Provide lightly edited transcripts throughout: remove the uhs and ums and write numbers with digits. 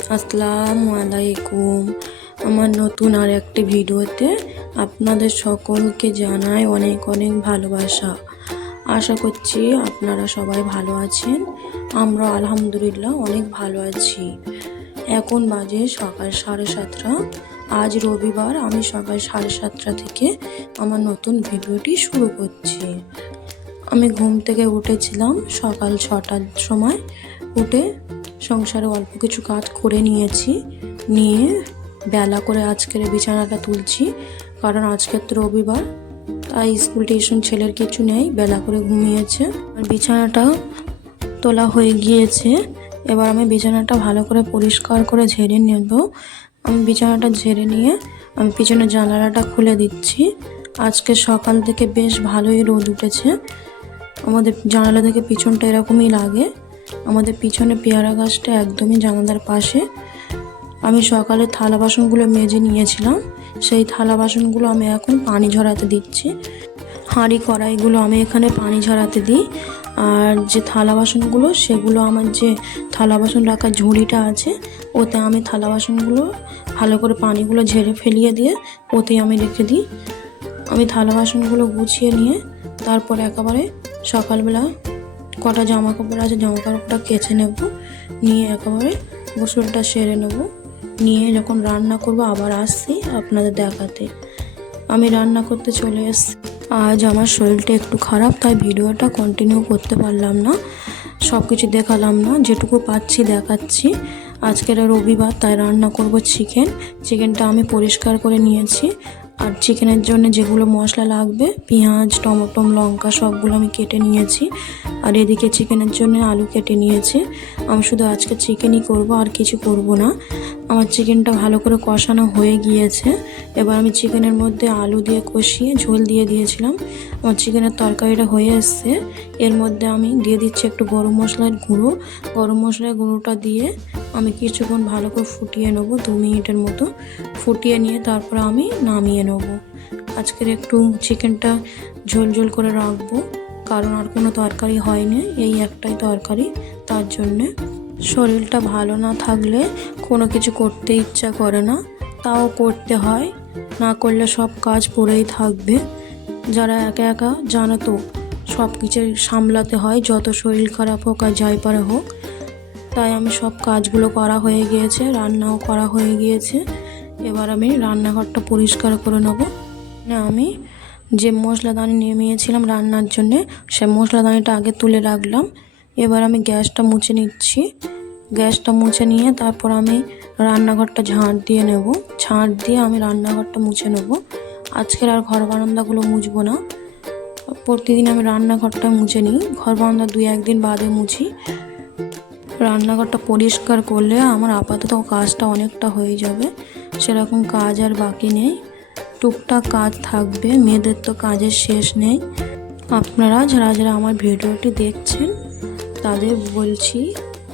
আসসালামু আলাইকুম। আমার নতুন আর একটি ভিডিওতে আপনাদের সকলকে জানাই অনেক অনেক ভালোবাসা। আশা করছি আপনারা সবাই ভালো আছেন। আমরা আলহামদুলিল্লাহ অনেক ভালো আছি। এখন বাজে সকাল 7:30। আজ রবিবার। আমি সকাল 7:30 থেকে আমার নতুন ভিডিওটি শুরু করছি। আমি ঘুম থেকে উঠেছিলাম সকাল 6টার সময়। উঠে সংসারে অল্প কিছু কাজ করে নিয়ে বেলা করে আজকের বিছানাটা তুলছি, কারণ আজকের তো রবিবার, তাই স্কুল টিউশন ছেলের কিছু নেই, বেলা করে ঘুমিয়েছে। আর বিছানাটা তোলা হয়ে গিয়েছে। এবার আমি বিছানাটা ভালো করে পরিষ্কার করে ঝেড়ে নেব। আমি বিছানাটা ঝেড়ে নিয়ে আমি পিছনে জানালাটা খুলে দিচ্ছি। আজকে সকাল থেকে বেশ ভালোই রোদ উঠেছে। আমাদের জানালা থেকে পিছনটা এরকমই লাগে। আমাদের পিছনে পেয়ারা গাছটা একদমই জানালার পাশে। আমি সকালে থালা বাসনগুলো মেজে নিয়েছিলাম, সেই থালা বাসনগুলো আমি এখন পানি ঝরাতে দিচ্ছি। হাঁড়ি কড়াইগুলো আমি এখানে পানি ঝরাতে দিই। আর যে থালা বাসনগুলো, সেগুলো আমার যে থালা বাসন রাখার ঝুড়িটা আছে, ওতে আমি থালা বাসনগুলো ভালো করে পানিগুলো ঝেড়ে ফেলিয়ে দিয়ে ওতে আমি রেখে দিই। আমি থালা বাসনগুলো গুছিয়ে নিয়ে তারপর একেবারে সকালবেলা কটা জামা কাপড় আছে, জামা কাপড়টা কেচে নেব। নিয়ে একেবারে গোসলটা সেরে নেব। নিয়ে যখন রান্না করব আবার আসছি আপনাদের দেখাতে। আমি রান্না করতে চলে এসেছি। আজ আমার শরীরটা একটু খারাপ, তাই ভিডিওটা কন্টিনিউ করতে পারলাম না, সব কিছু দেখালাম না, যেটুকু পাচ্ছি দেখাচ্ছি। আজকের রবিবার, তাই রান্না করব চিকেন। চিকেনটা আমি পরিষ্কার করে নিয়েছি। আর চিকেনের জন্য যেগুলো মশলা লাগবে, পেঁয়াজ, টমেটো, লঙ্কা সবগুলো আমি কেটে নিয়েছি। আর এদিকে চিকেনের জন্য আলু কেটে নিয়েছি। আমি শুধু আজকে চিকেনই করব, আর কিছু করব না। আমার চিকেনটা ভালো করে কষানো হয়ে গিয়েছে। এবার আমি চিকেনের মধ্যে আলু দিয়ে কষিয়ে ঝোল দিয়ে দিয়েছিলাম। আমার চিকেনের তরকারিটা হয়ে এসছে। এর মধ্যে আমি দিয়ে দিচ্ছি একটু গরম মশলার গুঁড়ো। গরম মশলার গুঁড়োটা দিয়ে আমি কিছুক্ষণ ভালো করে ফুটিয়ে নেব, 2 মিনিটের মতো ফুটিয়ে নিয়ে তারপর আমি নামিয়ে নেব। আজকের একটু চিকেনটা ঝোল ঝোল করে রাখবো, কারণ আর কোনো তরকারি হয়নি, এই একটাই তরকারি। তার জন্যে শরীরটা ভালো না থাকলে কোনো কিছু করতে ইচ্ছা করে না, তাও করতে হয়। না করলে সব কাজ পড়েই থাকবে। যারা একা একা জানো তো, সব কিছু সামলাতে হয়, যত শরীর খারাপ হোক আর যাই পারে হোক। তাই আমি সব কাজগুলো করা হয়ে গিয়েছে, রান্নাও করা হয়ে গিয়েছে। এবার আমি রান্নাঘরটা পরিষ্কার করে নেব। আমি যে মশলাদানি নিয়েছিলাম রান্নার জন্যে, সে মশলাদানিটা আগে তুলে রাখলাম। এবার আমি গ্যাসটা মুছে নিচ্ছি। গ্যাসটা মুছে নিয়ে তারপর আমি রান্নাঘরটা ঝাঁট দিয়ে নেব। ঝাঁট দিয়ে আমি রান্নাঘরটা মুছে নেব। আজকের আর ঘর বারান্দাগুলো মুছবো না। প্রতিদিন আমি রান্নাঘরটা মুছে নিই, ঘর বারান্দা 2-1 দিন বাদে মুছি। রান্নাঘরটা পরিষ্কার করলে আমার আপাতত কাজটা অনেকটা হয়ে যাবে। সেরকম কাজ আর বাকি নেই, টুকটাক কাজ থাকবে। মেয়েদের তো কাজের শেষ নেই। আপনারা যারা যারা আমার ভিডিওটি দেখছেন তাদের বলছি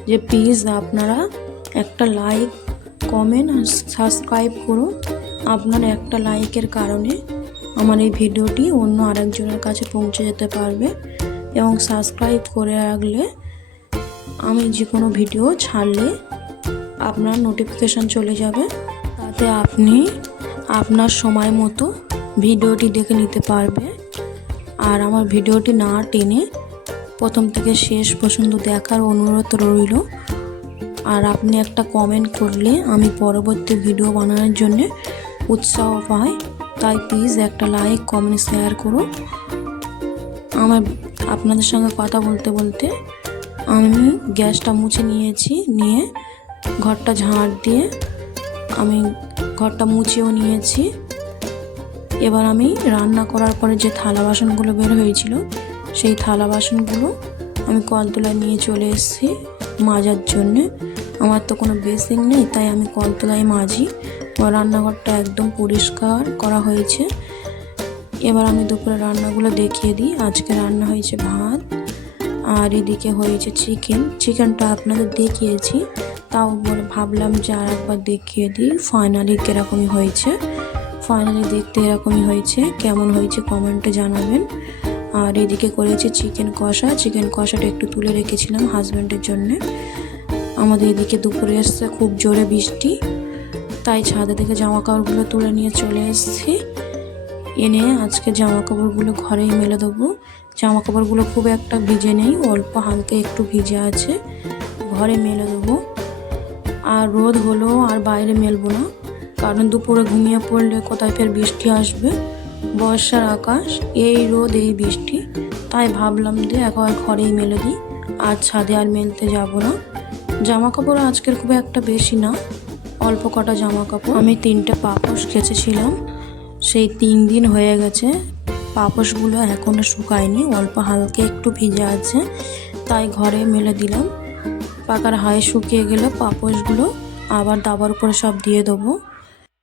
যে প্লিজ আপনারা একটা লাইক, কমেন্ট আর সাবস্ক্রাইব করুন। আপনার একটা লাইকের কারণে আমার এই ভিডিওটি অন্য আরেকজনের কাছে পৌঁছে যেতে পারবে, এবং সাবস্ক্রাইব করে রাখলে আমি যে কোনো ভিডিও ছাড়লে আপনার নোটিফিকেশান চলে যাবে। তাতে আপনি আপনার সময় মতো ভিডিওটি দেখে নিতে পারবে। আর আমার ভিডিওটি না টেনে প্রথম থেকে শেষ পর্যন্ত দেখার অনুরোধ রইল। আর আপনি একটা কমেন্ট করলে আমি পরবর্তী ভিডিও বানানোর জন্য উৎসাহ পাই। তাই প্লিজ একটা লাইক, কমেন্ট, শেয়ার করুন। আপনাদের সঙ্গে কথা বলতে বলতে আমি গ্যাসটা মুছে নিয়েছি। নিয়ে ঘরটা ঝাঁট দিয়ে আমি ঘরটা মুছেও নিয়েছি। এবার আমি রান্না করার পরে যে থালা বাসনগুলো বের হয়েছিল, সেই থালা বাসনগুলো আমি কলতলায় নিয়ে চলে এসেছি মাজার জন্যে। আমার তো কোনো বেসিন নেই, তাই আমি কলতলায় মাজি। রান্নাঘরটা একদম পরিষ্কার করা হয়েছে। এবার আমি দুপুরে রান্নাগুলো দেখিয়ে দিই। আজকে রান্না হয়েছে ভাত, আর এদিকে হয়েছে চিকেন। চিকেনটা আপনাদের দেখিয়েছি, তাও ভাবলাম যে আর একবার দেখিয়ে দিই ফাইনালি কীরকমই হয়েছে। ফাইনালি দেখতে এরকমই হয়েছে। কেমন হয়েছে কমেন্টে জানাবেন। আর এদিকে করেছি চিকেন কষা। চিকেন কষাটা একটু তুলে রেখেছিলাম হাজব্যান্ডের জন্যে। আমাদের এদিকে দুপুরে এসছে খুব জোরে বৃষ্টি, তাই ছাদে থেকে জামা কাপড়গুলো তুলে নিয়ে চলে এসেছি। এনে আজকে জামা কাপড়গুলো ঘরেই মেলে দেবো। জামা কাপড়গুলো খুব একটা ভিজে নেই, অল্প হালকা একটু ভিজে আছে, ঘরে মেলে দেবো। আর রোদ হলো আর বাইরে মেলবো না, কারণ দুপুরে ঘুমিয়ে পড়লে কোথায় ফের বৃষ্টি আসবে। বর্ষার আকাশ, এই রোদ এই বৃষ্টি, তাই ভাবলাম যে একবার ঘরেই মেলে দিই, আর ছাদে আর মেলতে যাব না। জামা কাপড় আজকের খুব একটা বেশি না, অল্প কটা জামা কাপড়। আমি 3টে পাপোশ কেচেছিলাম, সেই 3 দিন হয়ে গেছে, পাপোশগুলো এখনও শুকায়নি, অল্প হালকা একটু ভিজে আছে, তাই ঘরে মেলে দিলাম। পাকার হায়ে শুকিয়ে গেলে পাপোশগুলো আবার দাবার উপরে সব দিয়ে দেবো।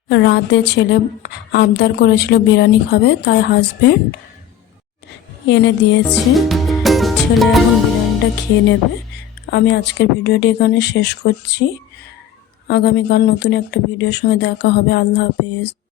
রাতে ছেলে আবদার করেছিল বিরিয়ানি খাবে, তাই হাজব্যান্ড এনে দিয়েছে, ছেলে এখন বিরিয়ানিটা খেয়ে নেবে। আমি আজকের ভিডিওটি এখানে শেষ করছি। আগামীকাল নতুন একটা ভিডিওর সঙ্গে দেখা হবে। আল্লাহ হাফেজ।